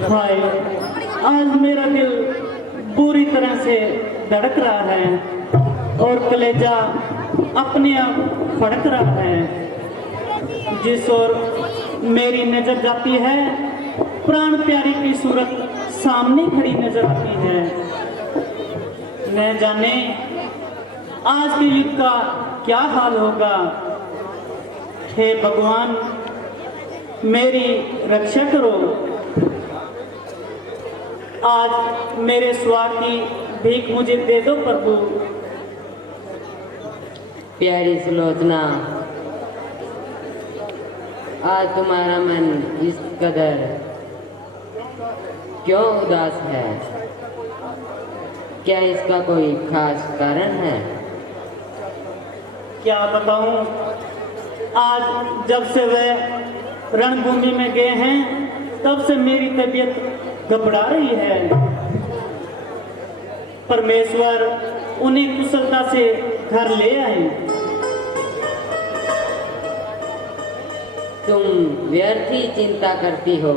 हाय, आज मेरा दिल बुरी तरह से धड़क रहा है और कलेजा अपने आप फड़क रहा है। जिस ओर मेरी नजर जाती है, प्राण प्यारी की सूरत सामने खड़ी नजर आती है। न जाने आज के युद्ध का क्या हाल होगा। हे भगवान, मेरी रक्षा करो। आज मेरे स्वार की भीख मुझे दे दो प्रभु। प्यारी सुलोचना, आज तुम्हारा मन इस कदर क्यों उदास है? क्या इसका कोई खास कारण है? क्या बताऊं, आज जब से वह रणभूमि में गए हैं तब से मेरी तबीयत घबरा रही है। परमेश्वर उन्हें कुशलता से घर ले आए। तुम व्यर्थ ही चिंता करती हो।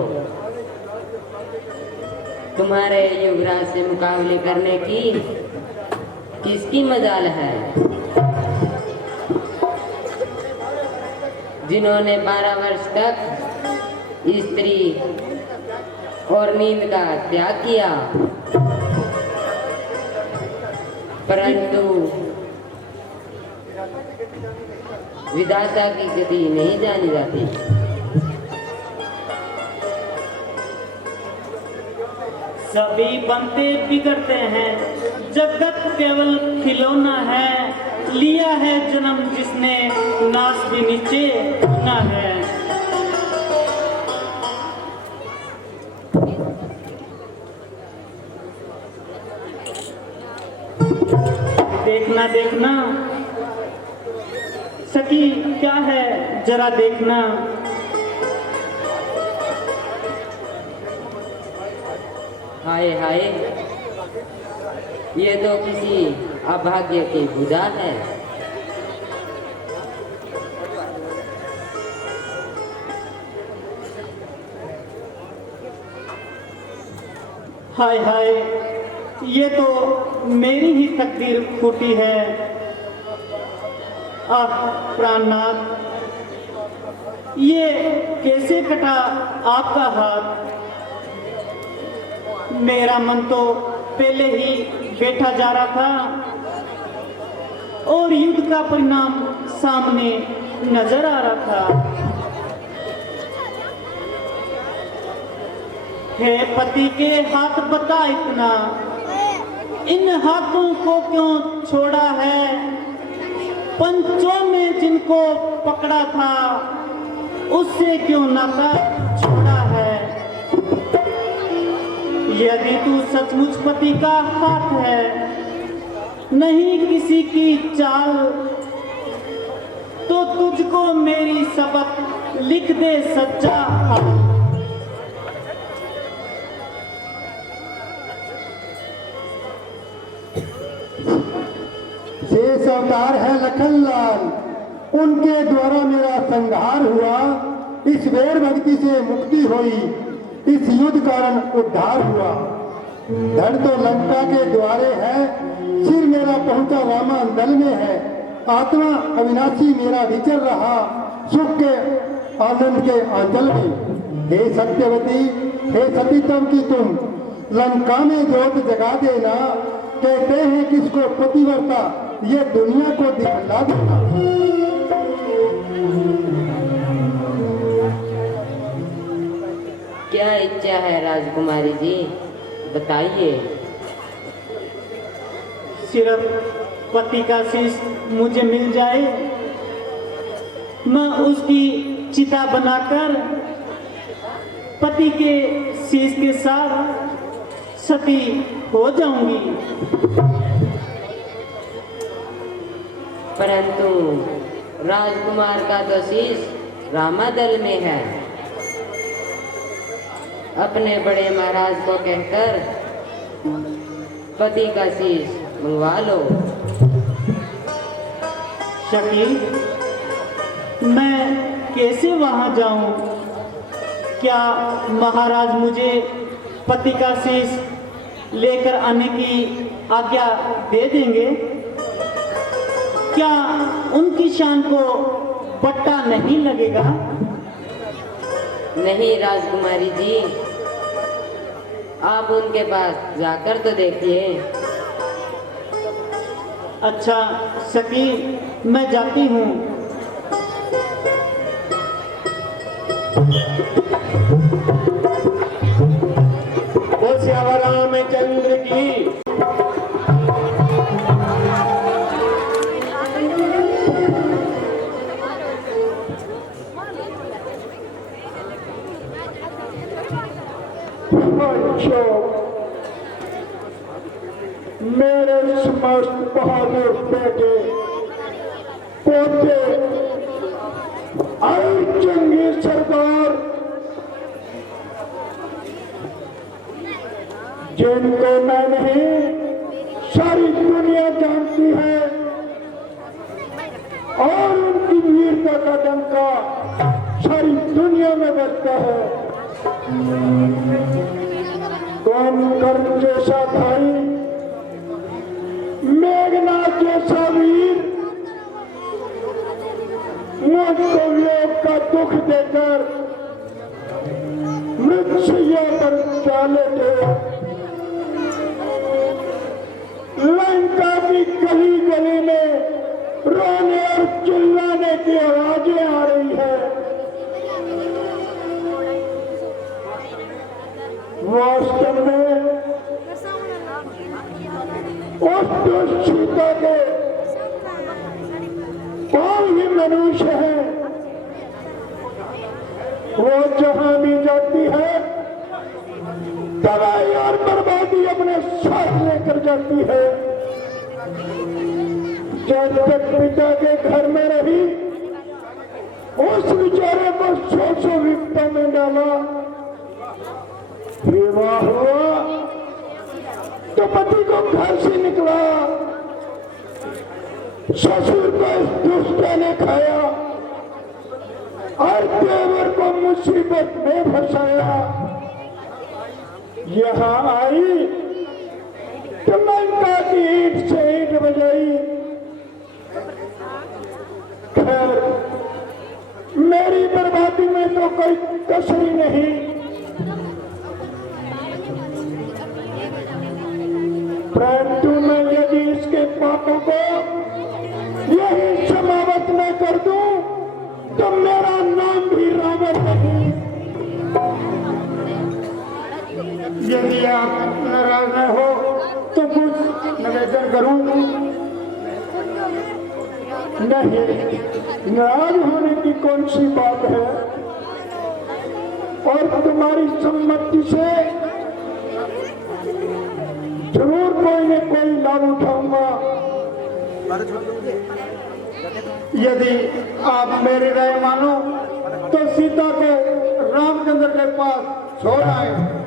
तुम्हारे युवराज से मुकाबले करने की किसकी मजाल है? जिन्होंने 12 वर्ष तक स्त्री और नींद का त्याग किया, परंतु विधाता की गति नहीं जानी जाती। सभी बनते बिगड़ते हैं, जगत केवल खिलौना है। लिया है जन्म जिसने, नाश भी नीचे ना है। देखना देखना सखी, क्या है जरा देखना। हाय हाय, ये तो किसी अभाग्य की बुझा है। हाय हाय, ये तो मेरी ही तकदीर फूटी है। आह प्राणनाथ, ये कैसे कटा आपका हाथ। मेरा मन तो पहले ही बैठा जा रहा था और युद्ध का परिणाम सामने नजर आ रहा था। हे पति के हाथ बता इतना, इन हाथों को क्यों छोड़ा है? पंचों में जिनको पकड़ा था, उससे क्यों नाता छोड़ा है? यदि तू सचमुच पति का हाथ है, नहीं किसी की चाल, तो तुझको मेरी शपथ लिख दे सच्चा हाल। शेष अवतार है लखनलाल, उनके द्वारा मेरा संहार हुआ। इस वेर भक्ति से मुक्ति हुई, इस युद्ध कारण उद्धार हुआ। धड़ तो लंका के द्वारे है, सिर मेरा पहुंचा रामा दल में है। आत्मा अविनाशी मेरा विचर रहा, सुख के आनंद के आंचल में। हे सत्यवती, हे सतीतम की तुम लंका में ज्योत जगा देना। कहते हैं किसको पतिव्रता, ये दुनिया को दिखला देना। क्या इच्छा है राजकुमारी जी, बताइए। सिर्फ पति का शीश मुझे मिल जाए, मैं उसकी चिता बनाकर पति के शीश के साथ सती हो जाऊंगी। परंतु राजकुमार का तो शीश रामादल में है। अपने बड़े महाराज को कहकर पति का शीश मंगवा लो। सखी, मैं कैसे वहां जाऊं? क्या महाराज मुझे पति का शीश लेकर आने की आज्ञा दे देंगे। क्या उनकी शान को पट्टा नहीं लगेगा? नहीं राजकुमारी जी, आप उनके पास जाकर तो देखिए। अच्छा सखी, मैं जाती हूँ। बोल श्यामा रामचंद्र की। मेरे समस्त बहादुर बेटे पोते और जंगी सरदार, जिनको मैं नहीं सारी दुनिया जानती है, और उनकी वीरता का डंका सारी दुनिया में बजता है। कर्ण जैसा भाई, मेघनाथ जैसा वीर मुझको लोक का दुख देकर मृत्युशैया पर जा लेटे। लंका की गली गली में रोने और चिल्लाने की आवाजें आ रही है। वास्तव में उस दुष्ट के कौन भी मनुष्य है, वो जहां भी जाती है तबाही और बर्बादी अपने साथ लेकर जाती है। जब तक पिता के घर में रही, उस बेचारे को सौ विपदा में डाला। विवाह हुआ तो पति को घर से निकला, ससुर को इस दुष्ट ने खाया और देवर को मुसीबत में फंसाया। यहाँ आई तो लंका की ईंट से ईंट बजाई। खैर, मेरी बर्बादी में तो कोई कसर ही नहीं। परंतु मैं यदि इसके पापों को यही समाप्त न कर दूं तो मेरा नाम भी रावण नहीं। यदि आप नाराज न हो तो कुछ निवेदन करूं। नहीं, नाराज होने की कौन सी बात है, और तुम्हारी सम्मति से जरूर कोई न कोई लाभ उठाऊंगा। यदि आप मेरी राय मानो तो सीता को रामचंद्र के पास छोड़ आए।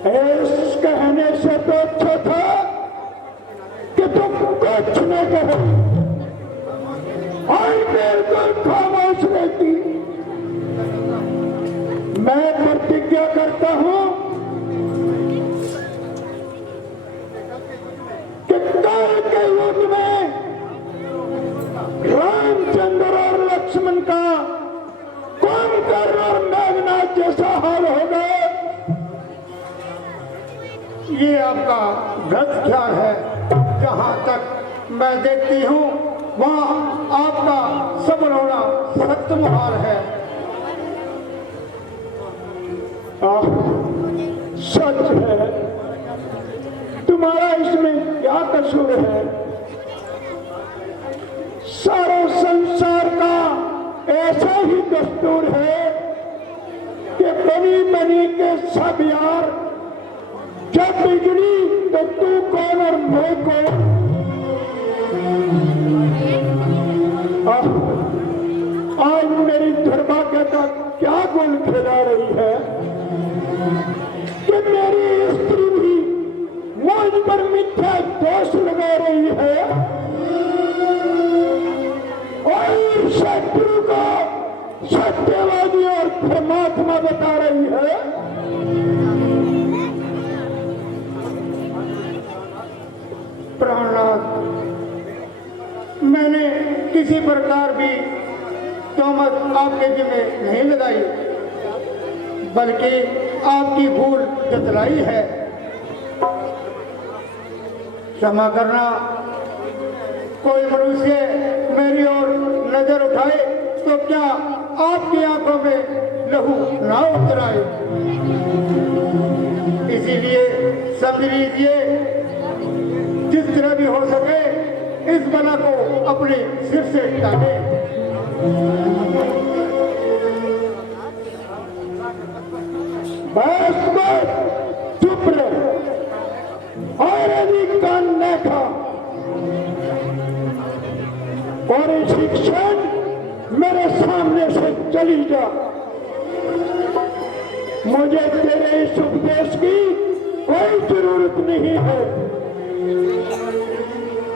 इस कहने से तो अच्छा था कि तुम कुछ न कहो और बिल्कुल खामोश रहती। मैं प्रतिज्ञा करता हूं कि कल के युद्ध में रामचंद्र और लक्ष्मण का कुंभकर्ण और मेघनाथ जैसा हाल होगा। ये आपका गलत ख्याल है। जहां तक मैं देखती हूं वहां आपका सफल होना सत्य मुहाल है। सच है, तुम्हारा इसमें क्या कसूर है? सारे संसार का ऐसा ही दस्तूर है कि बनी बनी के सब यार, जब बिगड़ी तो तू कौन और मैं कौन। आज मेरी दुर्भाग्य का क्या गुण खेला रही है कि मेरी स्त्री भी मुझ पर मिथ्या दोष लगा रही है और शत्रु को सत्यवादी और परमात्मा बता रही है? प्राणनाथ, मैंने किसी प्रकार भी तोहमत आपके जिम्मे नहीं लगाई, बल्कि आपकी भूल जतलाई है। क्षमा करना। कोई मनुष्य मेरी ओर नजर उठाए तो क्या आपकी आंखों में लहू ना उतर आए? इसीलिए समझ लीजिए, जिस तरह भी हो सके इस बला को अपने सिर से हटाए। बस बस, चुप रहो और यदि कान देखा और इसी क्षण मेरे सामने से चली जा। मुझे तेरे इस उपदेश की कोई जरूरत नहीं है।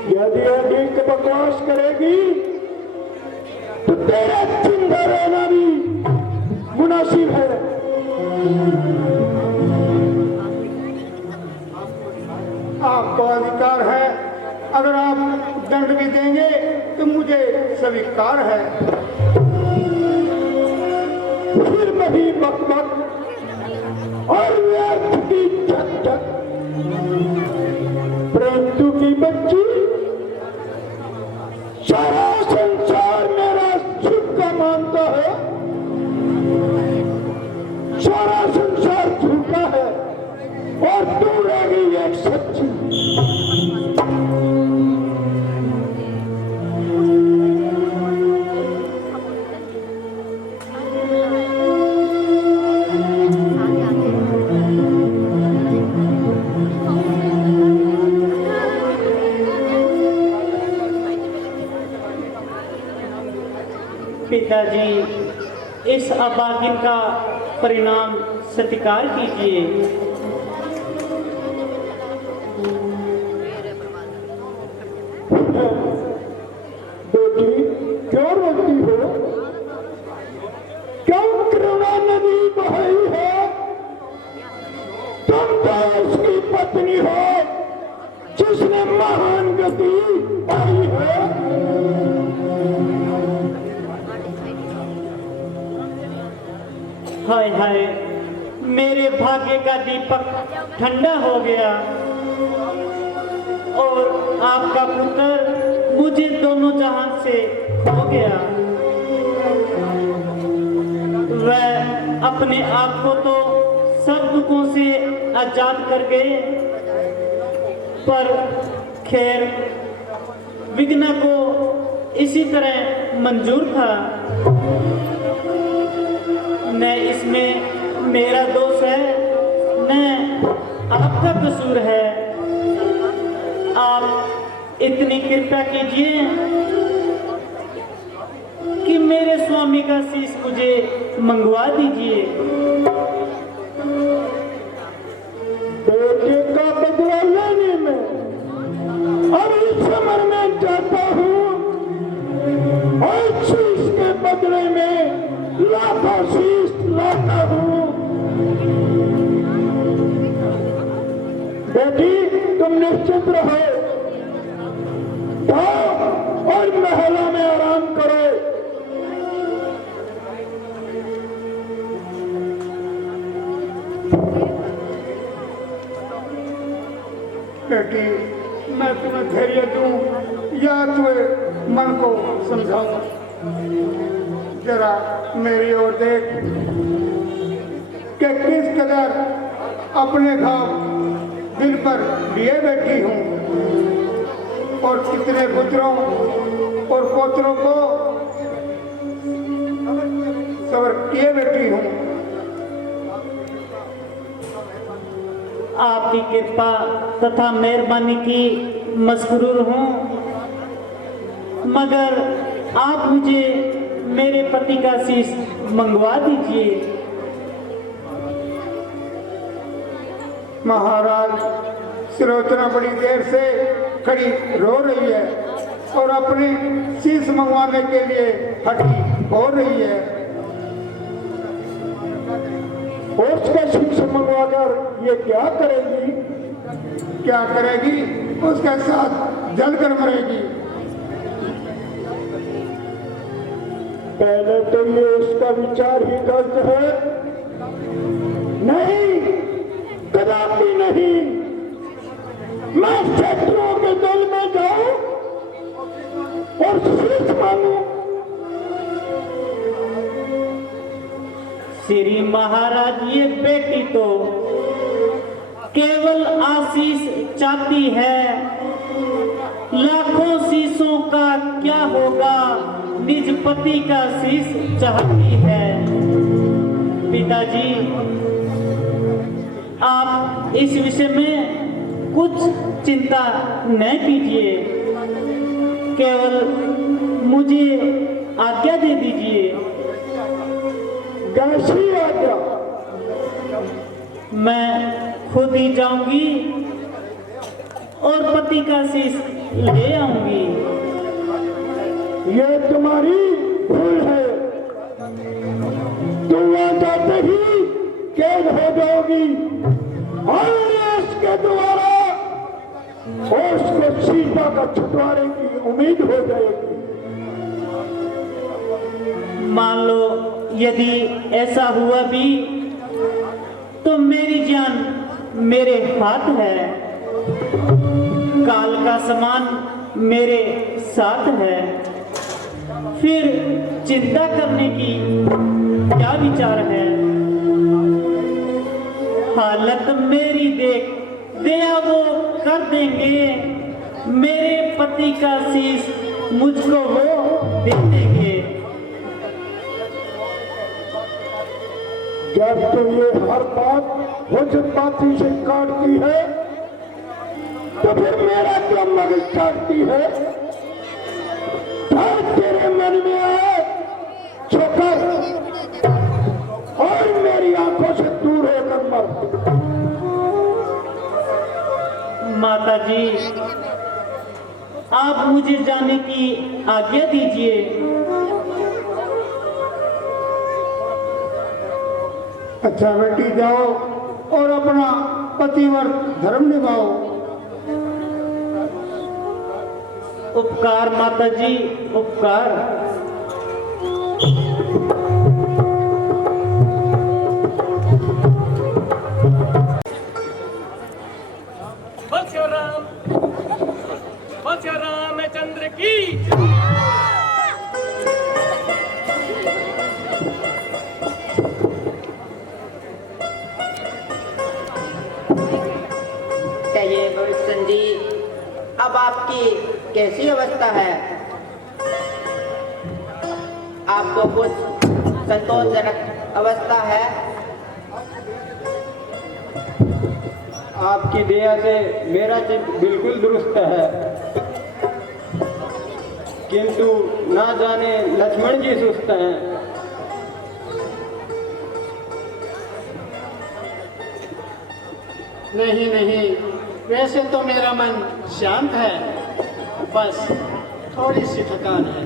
यदि अधिक बकवास करेगी तो तेरा जिंदा रहना भी मुनासिब है। आपको अधिकार है, अगर आप दंड भी देंगे तो मुझे स्वीकार है। फिर वही बकबक और व्यर्थ की झकझक। परंतु की बच्ची, सारा संसार मेरा सुख का मानता है, सारा संसार झूठा है और तू रह गई एक सच्ची। पिताजी, इस अभागिन का परिणाम स्वीकार कीजिए। बेटी, क्यों रोती हो? क्यों करुणा नदी बही है? तुम तो उसकी पत्नी हो जिसने महान गति पाई है। हाय हाय, मेरे भाग्य का दीपक ठंडा हो गया और आपका पुत्र मुझे दोनों जहां से खो गया। वह अपने आप को तो सब दुखों से आजाद कर गए, पर खैर विघ्न को इसी तरह मंजूर था। न इसमें मेरा दोष है, न आपका कसूर है। आप इतनी कृपा कीजिए कि मेरे स्वामी का शीश मुझे मंगवा दीजिए। बेटे का बदला लेने में अब इस समर में जाता हूँ और शीश के बदले में लाखों शीश लाता हूँ। बेटी, तुम निश्चित रहो, जाओ और महलों में आराम करो। बेटी, मैं तुम्हें धैर्य दूं या तुम्हें मन को समझाऊं? जरा मेरी ओर देख कि किस कदर अपने घाव दिल पर लिए बैठी हूँ और कितने पुत्रों और पोत्रों को सबर किए बैठी हूँ। आपकी कृपा तथा मेहरबानी की मशकूर हूँ, मगर आप मुझे मेरे पति का शीश मंगवा दीजिए। महाराज, श्रोतना बड़ी देर से खड़ी रो रही है और अपनी शीश मंगवाने के लिए हटी हो रही है। होश का शीश मंगवाकर ये क्या करेगी? क्या करेगी? उसके साथ जलकर मरेगी। पहले तो ये उसका विचार ही गलत है। नहीं, कदापि नहीं। मैं शत्रुओं के दल में जाऊं और शीश मांगू। श्री महाराज, ये बेटी तो केवल आशीष चाहती है, लाखों शीशों का क्या होगा, निज पति का शीश चाहती है। पिताजी, आप इस विषय में कुछ चिंता न कीजिए, केवल मुझे आज्ञा दे दीजिए। कैसी आज्ञा? मैं खुद ही जाऊंगी और पति का शीश ले आऊंगी। ये तुम्हारी भूल है। तुम वहां जाते ही कैद हो जाओगी और इसके द्वारा उसको सीता का छुटकारे की उम्मीद हो जाएगी। मान लो यदि ऐसा हुआ भी तो मेरी जान मेरे हाथ है, काल का समान मेरे साथ है, फिर चिंता करने की क्या विचार है। हालत मेरी देख दया वो कर देंगे, मेरे पति का शीश मुझको वो दे देंगे। जब तुम ये हर बात हुज्जतबाजी से काटती है तो फिर मेरा क्यों मगज काटती है? तेरे मन में आए छोकर और मेरी आंखों से दूर होकर मर। माता जी, आप मुझे जाने की आज्ञा दीजिए। अच्छा बेटी, जाओ और अपना पतिव्रत धर्म निभाओ। उपकार माता जी, उपकार। बस रामचंद्र की। कहिए भविष्य जी, अब आपकी कैसी अवस्था है? आपको कुछ संतोषजनक अवस्था है? आपकी दया से मेरा चित्त बिल्कुल दुरुस्त है, किंतु ना जाने लक्ष्मण जी सुस्त हैं। नहीं नहीं, वैसे तो मेरा मन शांत है, बस थोड़ी सी थकान है।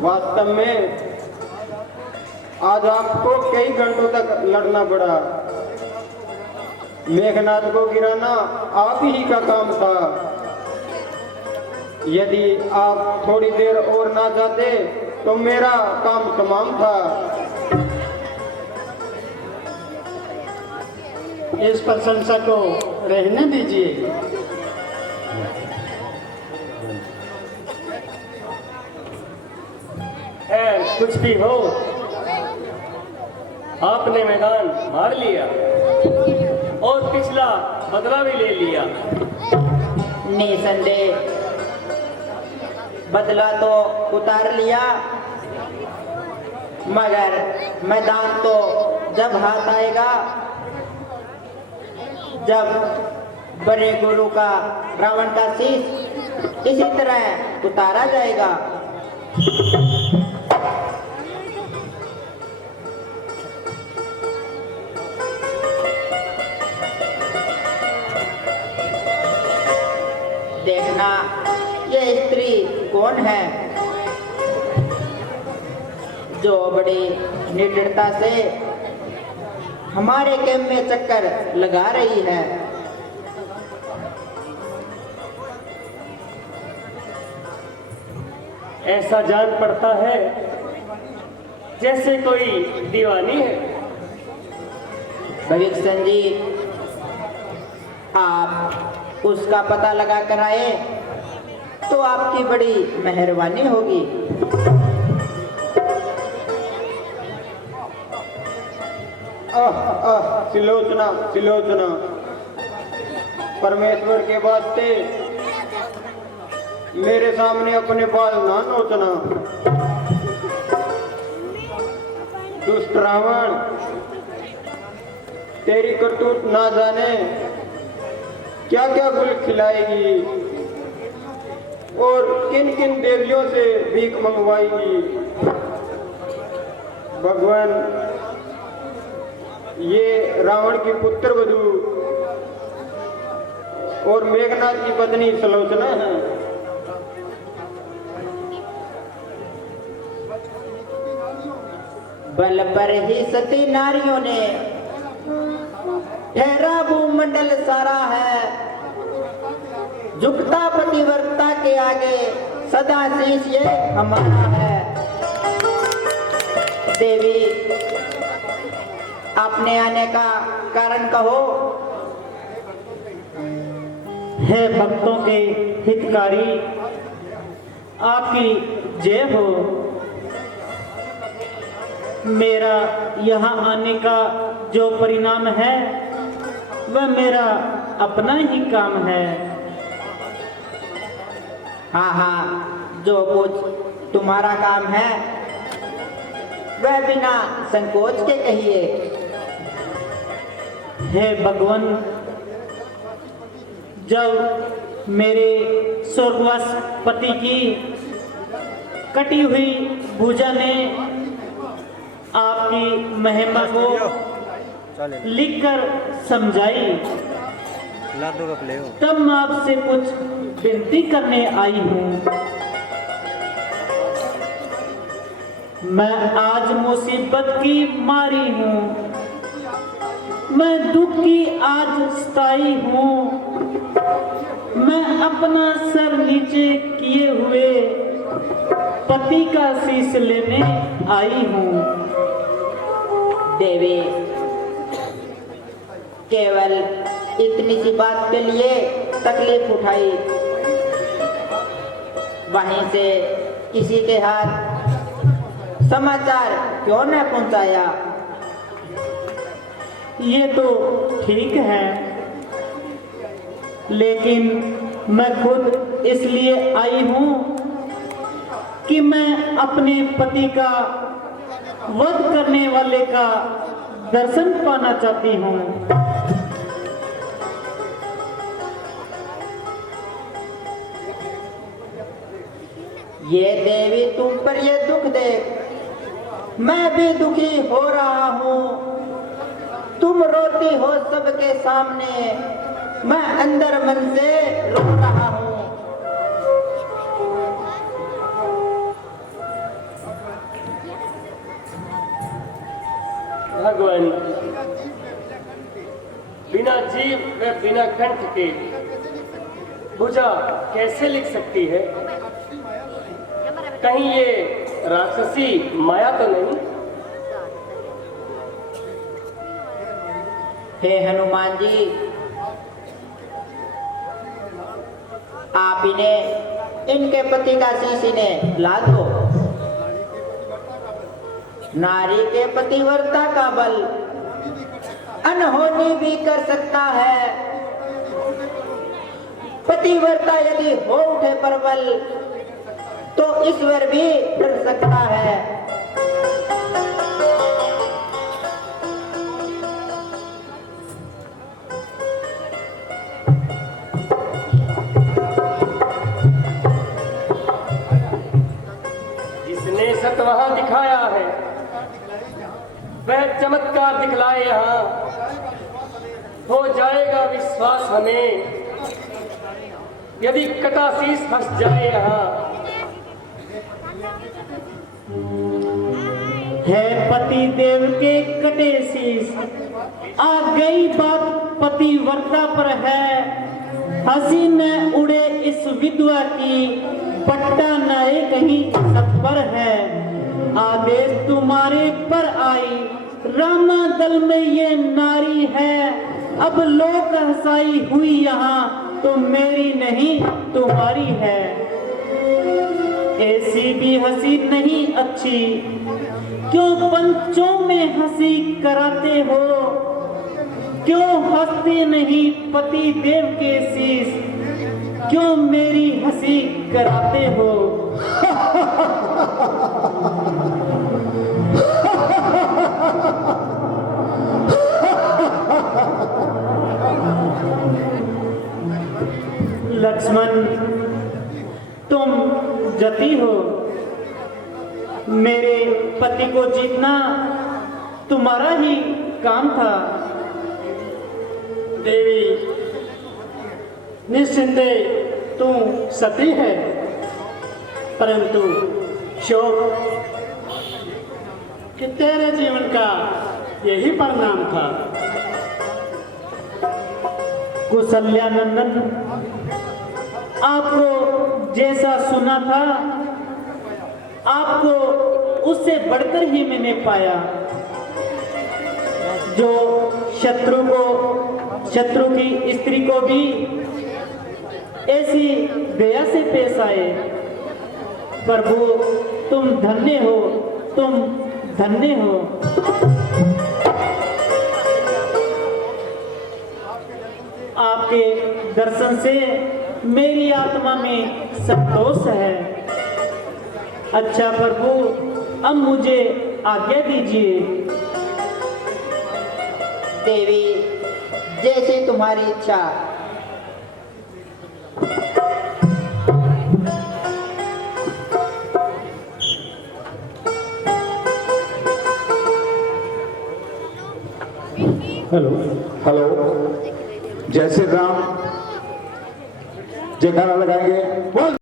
वास्तव में आज आपको कई घंटों तक लड़ना पड़ा। मेघनाथ को गिराना आप ही का काम था। यदि आप थोड़ी देर और ना जाते तो मेरा काम तमाम था। इस प्रशंसा को रहने दीजिए। कुछ भी हो, आपने मैदान मार लिया और पिछला बदला भी ले लिया। निसंदेह बदला तो उतार लिया, मगर मैदान तो जब हाथ आएगा जब बड़े गुरु का रावण का शीश इसी तरह उतारा जाएगा। देखना ये स्त्री कौन है? जो बड़ी निडरता से हमारे कैंप में चक्कर लगा रही है। ऐसा जान पड़ता है जैसे कोई दीवानी है। भविष्य जी, आप उसका पता लगा कर आए तो आपकी बड़ी मेहरबानी होगी। सिलोचना सिलोचना, परमेश्वर के वास्ते मेरे सामने अपने बाल ना नोचना। दुष्ट रावण, तेरी करतूत ना जाने क्या क्या गुल खिलाएगी और किन किन देवियों से भीख मंगवाएगी। भगवान, ये रावण की पुत्र वधू और मेघनाथ की पत्नी सलोचना है। बल पर ही सती नारियों ने ठहरा भूमंडल सारा है। झुकता पतिव्रता के आगे सदा शीश ये हमारा है। देवी, आपने आने का कारण कहो। हे भक्तों के हितकारी, आपकी जय हो। मेरा यहाँ आने का जो परिणाम है वह मेरा अपना ही काम है। हाँ हाँ, जो कुछ तुम्हारा काम है वह बिना संकोच के कहिए। हे भगवान, जब मेरे स्वर्गवास पति की कटी हुई भुजा ने आपकी महिमा को लिखकर समझाई, तब मैं आपसे कुछ विनती करने आई हूँ। मैं आज मुसीबत की मारी हूँ, मैं दुख की आज सताई हूँ। मैं अपना सर नीचे किए हुए पति का शीश लेने आई हूँ। देवी, केवल इतनी सी बात के लिए तकलीफ उठाई, वहीं से किसी के हाथ समाचार क्यों न पहुंचाया? ये तो ठीक है, लेकिन मैं खुद इसलिए आई हूँ कि मैं अपने पति का वध करने वाले का दर्शन पाना चाहती हूँ। ये देवी तुम पर ये दुख देख मैं भी दुखी हो रहा हूँ। तुम रोती हो सबके सामने, मैं अंदर मन से रो रहा हूँ। भगवान, बिना जीव व बिना कंठ के भुजा कैसे लिख सकती है? कहीं ये राक्षसी माया तो नहीं? हे हनुमान जी, आप इन्हें इनके पति का शीश इन्हें ला दो। नारी के पतिव्रता का बल अनहोनी भी कर सकता है। पतिव्रता यदि हो उठे प्रबल तो ईश्वर भी डर सकता है। जिसने सतवहा दिखाया है वह चमत्कार दिखलाए यहाँ, हो जाएगा विश्वास हमें यदि कटाशीस फंस जाए यहाँ। है पति देव के कटे शीश, आ गई बात पतिव्रता पर है, हंसी न उड़े इस विधवा की, पट्टा नए कहीं सब पर है। आदेश तुम्हारे पर आई, रामा दल में ये नारी है, अब लोक हंसाई हुई यहाँ, तो मेरी नहीं तुम्हारी है। ऐसी भी हंसी नहीं अच्छी, क्यों पंचों में हंसी कराते हो, क्यों हंसते नहीं पति देव के शीश, क्यों मेरी हंसी कराते हो। लक्ष्मण, तुम जती हो, मेरे पति को जीतना तुम्हारा ही काम था। देवी, निस्संदेह तू सती है, परंतु शोक कि तेरे जीवन का यही परिणाम था। कुशल्यानंदन, आपको जैसा सुना था, आपको उससे बढ़कर ही मैंने पाया। जो शत्रु की स्त्री को भी ऐसी दया से पेश आए। प्रभु, तुम धन्य हो, तुम धन्य हो। आपके दर्शन से मेरी आत्मा में संतोष है। अच्छा प्रभु, अब मुझे आज्ञा दीजिए। देवी, जैसी तुम्हारी इच्छा। हेलो हेलो, जय श्री राम। जयकारा लगाएंगे।